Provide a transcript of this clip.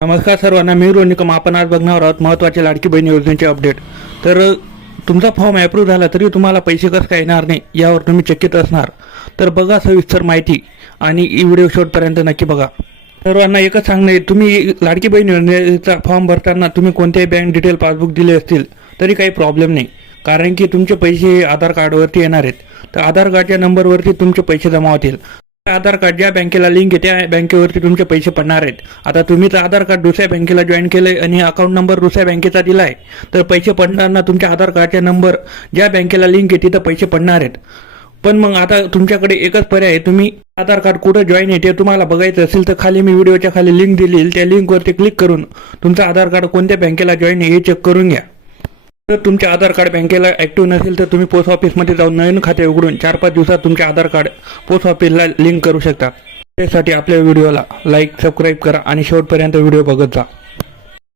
नमस्कार सर्वांना, मी रोनिकम. आपण आज बघणार आहोत महत्त्वाचे लाडकी बहीण योजनेचे अपडेट. तर तुमचा फॉर्म अप्रूव्ह झाला तरी तुम्हाला पैसे कसं काय येणार नाही यावर तुम्ही चकित असणार. तर बघा सविस्तर माहिती आणि ही व्हिडिओ शेवटपर्यंत नक्की बघा. सर्वांना एकच सांगणे, तुम्ही लाडकी बहीण योजनेचा फॉर्म भरताना तुम्ही कोणत्याही बँक डिटेल पासबुक दिले असतील तरी काही प्रॉब्लेम नाही, कारण की तुमचे पैसे आधार कार्डवरती येणार आहेत. तर आधार कार्डच्या नंबरवरती तुमचे पैसे जमा होतील. आधार कार्ड ज्या बँकेला लिंक आहे त्या बँकेवरती तुमचे पैसे पडणार आहेत. आता तुम्ही तर आधार कार्ड दुसऱ्या बँकेला जॉईन केलंय आणि अकाउंट नंबर दुसऱ्या बँकेचा दिलाय, तर पैसे पडताना तुमच्या आधार कार्डच्या नंबर ज्या बँकेला लिंक आहे तिथं पैसे पडणार आहेत. पण मग आता तुमच्याकडे एकच पर्याय आहे, तुम्ही आधार कार्ड कुठं जॉईन आहे ते तुम्हाला बघायचं असेल तर खाली मी व्हिडिओच्या खाली लिंक दिली, त्या लिंकवरती क्लिक करून तुमचं आधार कार्ड कोणत्या बँकेला जॉईन आहे हे चेक करून घ्या. जर तुमचे आधार कार्ड बँकेला ॲक्टिव्ह नसेल तर तुम्ही पोस्ट ऑफिसमध्ये जाऊन नवीन खाते उघडून 4-5 दिवसात तुमचे आधार कार्ड पोस्ट ऑफिसला लिंक करू शकता. त्यासाठी आपल्या व्हिडिओला लाईक, सबस्क्राईब करा आणि शेवटपर्यंत व्हिडिओ बघत जा.